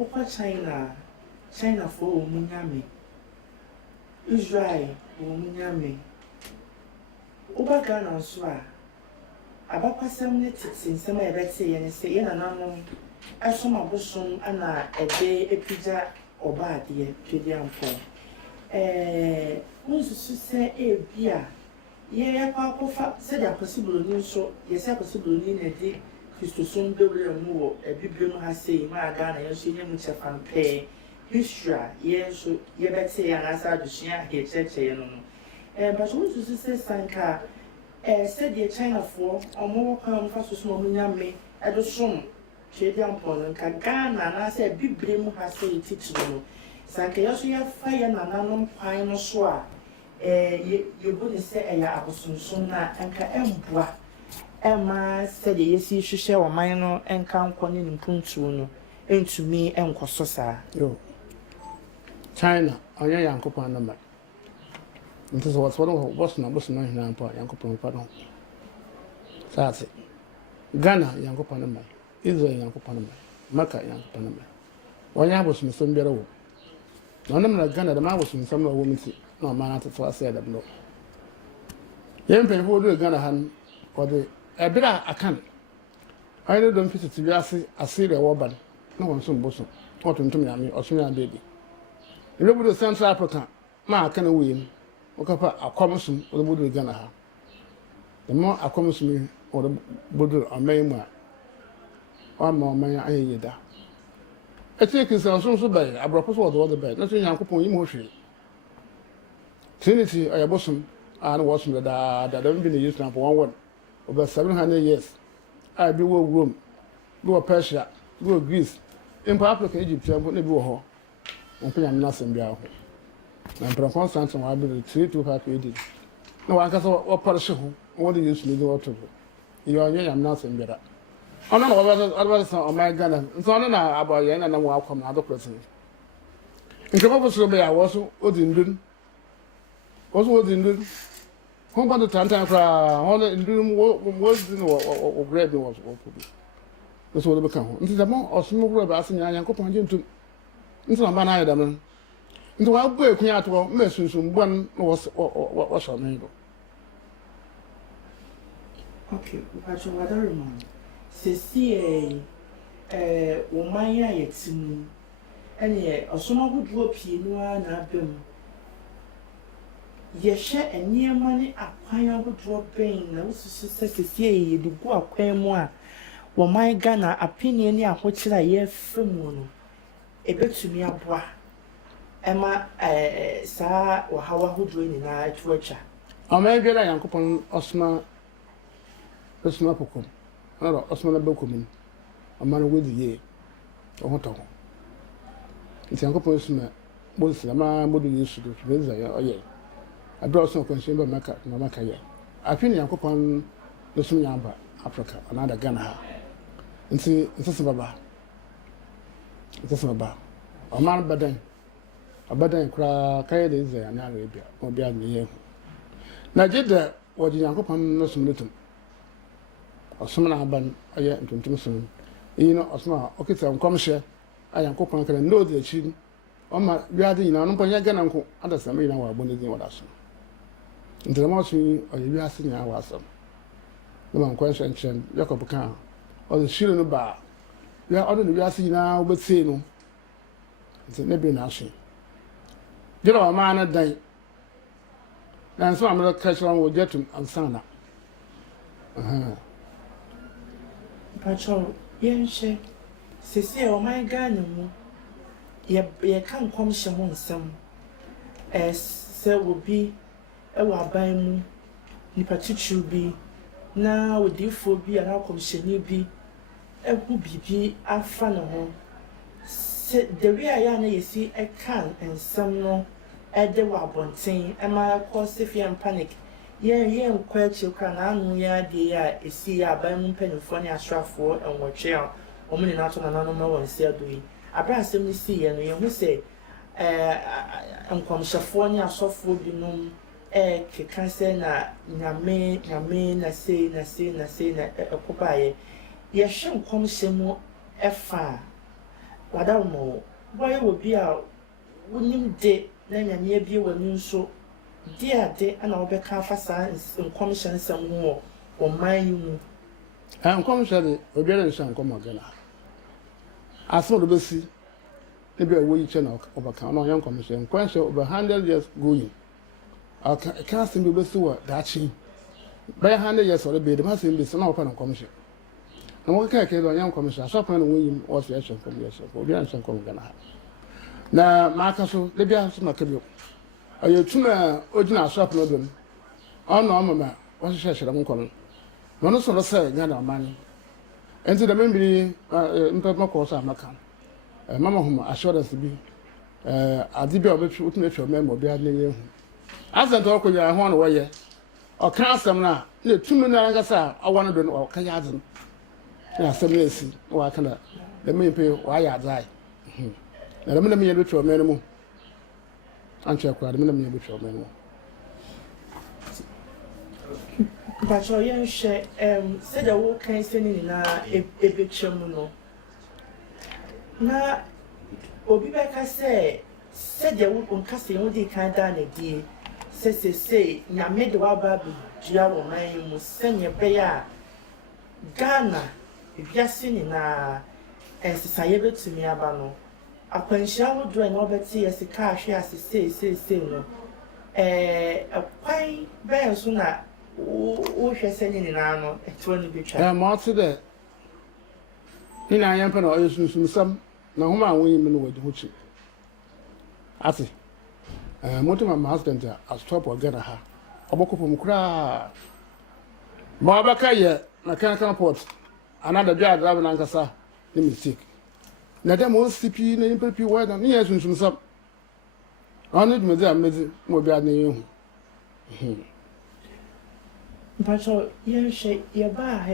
Opa China for Nyame. Israel Nyame. Oba Ghana so a abakwasam ne tete nsɛm a yɛbɛte yɛ ne sɛ yɛn nananom ɛsom abosom ana ɛde epigya ɔba adeɛ twedi ampo nsusu sɛ ebi a yɛyɛ akɔfa sɛ de akɔsibroni nso yɛsɛ akɔsibroni na de kristosom bewure mu wɔ ebibire mu ha sɛ ma Ghana yɛn nso yɛmu kyɛfa mpɛ history yɛn nso yɛbɛte yɛn anasa adusua yɛkyerɛkyerɛ no no but nsusu sɛ sanka said the China for or more come for small Nyame at the sum, Chedi Ampon, and Ghana, and I said, Big Brim has said teaching. Sankayosia fire and anonymous pine or soa. You wouldn't say a Abosuna and Kaembra. Emma said, Yes, you should share a minor and count Conin in Puntuno, and to me and Cososa. Yo, China, on your young couple number. This was one of what's not was not in part, young couple pardon. That's it. Ghana, young couple number. Israel, young couple number. Maka, young couple number. When I was in some better. No number of Ghana, the man was in some women. No man, that's what I said. No. Young people do Ghana hand or the a bit I can. I don't visit to be a Syria woman. No one soon bosom. What to me, or soon baby. You know, with the Central Africa, ma can win. Okapa akomsum o bodu Ghana ha the more akomsum o bodu amema o ma man ayeda e take is so bay abropo so the bay na so yankopon yim ho hwe Trinity ayabosum and wasum da don't be the use now for one word over 700 years I be wo Rome go Persia go Greece in Africa Egypt na bi wo ho on pe yam na sem bia ho and Constant will be 3 to 5 AD. No, I guess what polish what do you use to do what to do? You are young, I'm not saying better. Oh, no, otherwise, oh my God, so I don't know about you, and I will come another person. In the purpose of I was Odin, also Odin. Home about the Tantan, all the Indum was or bread was what to be. That's what become. Into the more or smoke rubber as in young couple to into a man I don't. Into our boy, Kuyato, Messus, one was a neighbor. Okay, but you other remember. Say, Omaya yet, and yet, or some would drop you no one at them. Ye share a near money a pine would drop pain, no sister, say, the go up moi. Well, my Ghana opinion near what I hear from one. A bit to me a bois. Emma, sir, or how I would join in our torture. I may get a young couple Osma Pocum, or Osman Bocumin, a man with the year, or what? It's young couple both the man would use to do this. Oh, yeah. I brought some consumer Maka. I think young couple the Sunyamba, Africa, another Ghana. And see, it's a baba. It's a baba. A man, but then. Abadan kra kai de ze na Arabia obi adne na jeda wodi yankopon no sumletum osum na aban aye ntuntum sum yi no osuma okita nkomhye ayankopon kra no de achi o ma wiade nyina no ponya gana nko adasam nyina wa abone din wada so ntrema so oye wi ase nya wa asam no man kwan hwenchen Jacob kan o de shire no ba ya odo no wi ase nyina obetse no nti ne bi na aso Jero a man day. And so I'm not catching on with Jetum and Sana. Patrol, yes, say, oh my God, ye can't come some some as there will be a wabamu, Nipatichu be now with you for be an outcome shall be a whoopie be a fan of home. The way I am, you see, I can and some no at the wabonting, and my cause if you am panic. Yeah, quite you can. I know ya, dear, you see, I buy one penny for your Stratford and what chair, or many not on another one, say, doing. I brought some see, and you will say, I'm come Shafonia soft food, you know, can say, Nyame, I say, a copaye. Yes, shall come some more. wada mo boy will be a winning day then and ye be when you so dear day and I'll be careful science in commission some more or mine. I am commission or getting some come again. I saw the best. Maybe a wee channel overcome on young commission, question over 100 years going. I can't seem to be so that she by 100 years or the bed must be some open commission. And what can I on young commission? I saw when William was reaction from yourself or the answer come gonna have. Now, Marcus, let me ask my career. Are you two original shop problem? Oh, no, Mamma, what's the session I'm calling? One also say, Ghana money. And to the memory, important course I'm not. Mama home assurance be adibe obefi utme fi memo bi adle asant okwo ya ho no woye o kan asem na na tumi na ngasa awono do no ka ya adze na asem na esi wa kana da me pe wa ya adai na da me na me yedo fi memo mu anche kwa da me na me yedo fi memo But your young share said the work can send in a big no. Na obi beka say said the work on casting what they can't done a day. Say, Nyame de waba dua wo man mu senya beya Ghana if you seen na ensisaye betumi aba no akwanhia wo do na obeti yesika ahwe ase no akwai ben so na wo hwe senya ni na no eto ni betwa mo to de ni na yampa na oyesunsun sam na homa awon mi no wadi hochi ati moto my husband a stop ogana ha obokopom kura mo abaka ye mechanical port another job driver na nkasa ni mistake na dem o CP na impepi wa na ni yesunsun sam onu dum dey amezi mo bia na yehu But you say your bar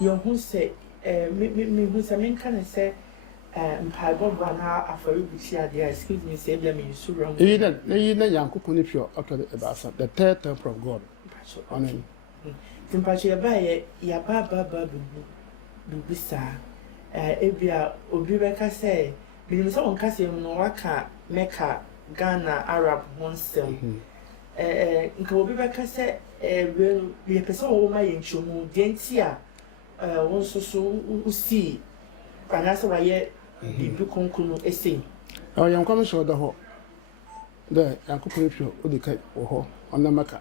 your who say me who say men can say mpago bana afori busia there excuse me say blame you so wrong na yankopon if you after the basa the third temple of God on him timpacho ya ba bisa ebia obi beka say binim say on kase mu no waka Mecca Ghana Arab honsem nka obi beka say we person wo ma yenchomu dentia won so usi anasa waye bibi konkunu ese o yankom so da ho the yankopon if you odikai wo ho on Mecca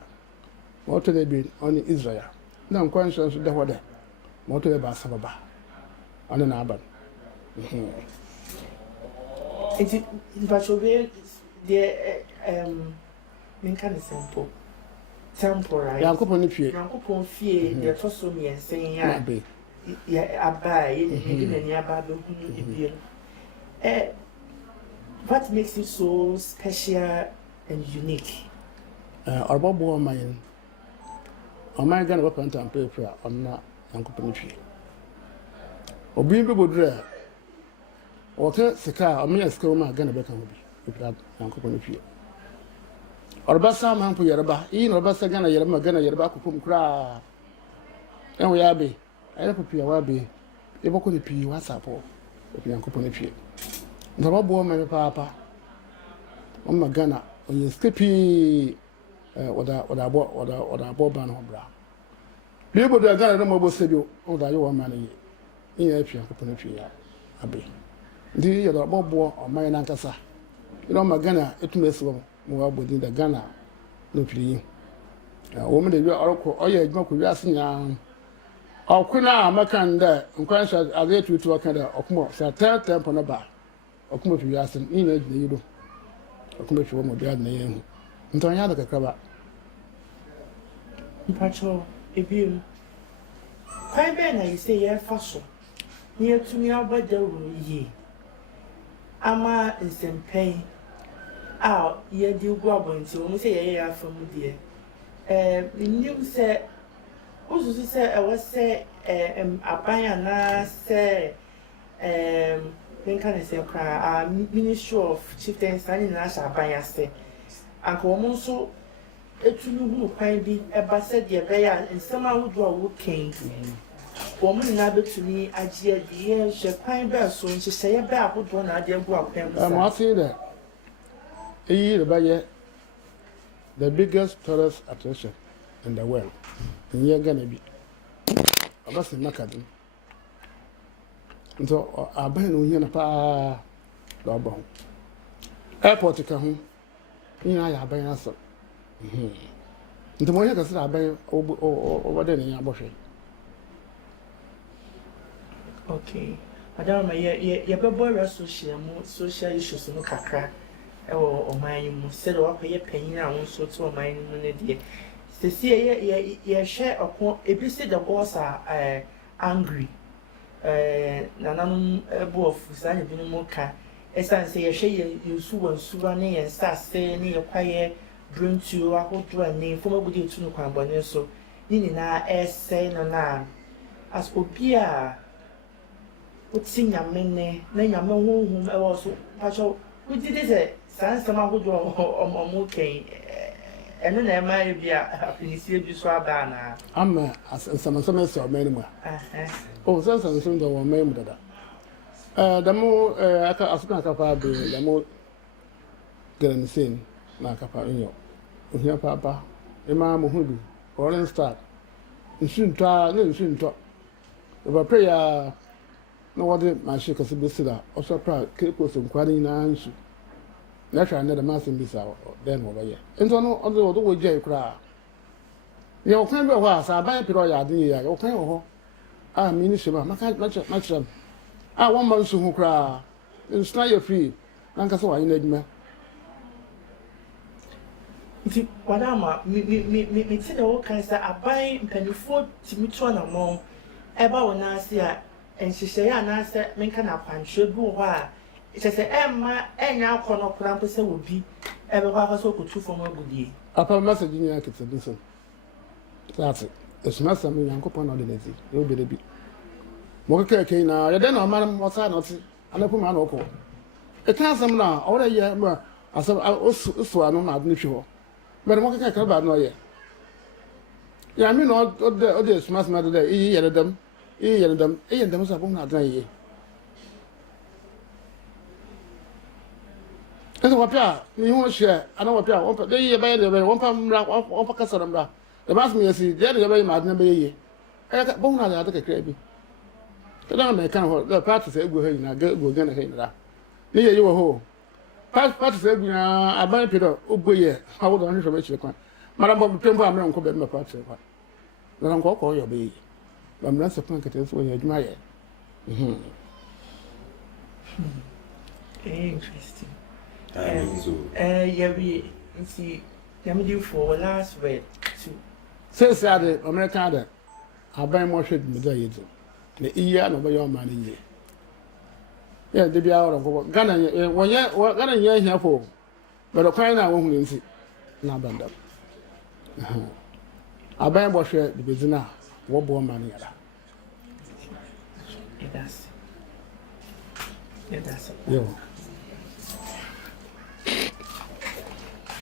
what they be on Israel na nkwan so da ho da what they ba sababa on na aban it but we the men kan simple temporary yankopon if you yankopon fie the toso mi ensen ya abai ni aba be hunu ebien what makes it so special and unique Orbobo man o my Ghana weapon and paper on na yankopon if you obi be bodura o ka sika o me sika o ma Ghana be kan obi if that yankopon if you Orbasa man pu yerba yi no Orbasa Ghana yerba kopom kura enwo ya be ayi popi ya wa be e boko ni pi WhatsApp o yankopon if you Orbobo man papa o ma Ghana o ye skipi oda bo ban ho bra bi bo da Ghana no mo bo sebio o da yo wa man yi ya fi yankopon if you ya abe ndi ye da Orbobo o man na nkasa ino ma Ghana etumesi mo wa bodi da Ghana no firi wo me de wi oroko oye adwuma ko wi asenya okuna amakan da nkwan sha ade tutu aka da okumo sa tempo na ba okumo fi asen ni na de yido okumo fi wo mo bia na yehu ntonya da kakaba mpacho ebiem kwai be na yise ye faso ni etumi abada wo yi ama nsempɛn ye di ugwa bonti o mu se ye ya famu de nim se uzuzu se se abanya na se kan se kra Ministry of Chieftains and na sha abanya se anka wo mu so etunu hu kwan bi eba se de be ya nsema wudu a wo ken woman na betumi agye die hwe kwan ba so nhyehyɛ ba ahodo na ade gu akwan mu sa. I say that the biggest tourist attraction in the world. And you're gonna be. I was in Macadam. So I buy no here na double. Airport to come. You know I buy us. The more you can say I buy over there in your bush. Okay. Madam, ye be social issues no kakra. Ewo oman mu said o akoye panyin a won so to oman mu ne de. Sesi ye hwe okon ebi say the boss are angry. Nananum ebo of sa ne bi no ka. Esan say ye hwe ye su wansuwa ne ye sase ne ye kwaye bruntu ahodo ani foma gudi etu no kwanbone so. Ni na ese no na as obi a uti Nyame ne na Nyame honhom e wo so pacho uti de se sansa ma hodo omo ken eno na ma e bia apinisi bi so aba na ama sama so many mu oh sansa so do wo mem dada damo aka asuka kafa be damo garansen na kafa nyo ohia papa e ma mo hudu rolling star nsunto ba prayer no wode ma she kase be sida also pra kepo so nkwari na nsu na twa na the master bisa then wo ye ento no odo wo gye kura ye o kan be ho asa ban piro ya de ya o kan ho mi ni sheba maka matram one man su hu kura nsna ye free na nka so wa ina adwuma nti wadama mi ti na wo kan sa aban mpanifo timitu na mo eba wona ase a enhyehyɛ ya na ase menka na kwantwe bu ho a kyese emma enya akono kura mpese obi ebe kwa kaso kutu fom agudie apa message ni akete binso that's it it's not something yankopon na de you be bi mo keke na ya de na ma mo sa na oti anapu ma na okọ e kan sam na ora ye ma asam osu anu na adni hwe ho but mo keke ka ba no ye ya mi no ode smart ma de yi ye dem yendam so abon na adna ye eso wapia mi ho hye ana wapia won de ye ba ye de won pa mra won pa kasara mra e ba me yesi de ye ba ye ma adna ba ye e ka bon na da kakra bi ke na me kan ho the party say egu he na go ga na he na ni ye wo ho party say egu na aban pedo ogboye ha wo do hwe me chire kwan mara bo tempo amra nko be me party kwa na nko ko yo be I'm not surprised when you admire. Interesting. Yeah, we see. Let me do for last word too. Since the American, I buy more shit with the year and over your money. Yeah, they be out of Ghana. When you're Ghana, you're here for, but a kind I won't see. Now, band up. I buy more shit the business. What born money? It does. Yeah.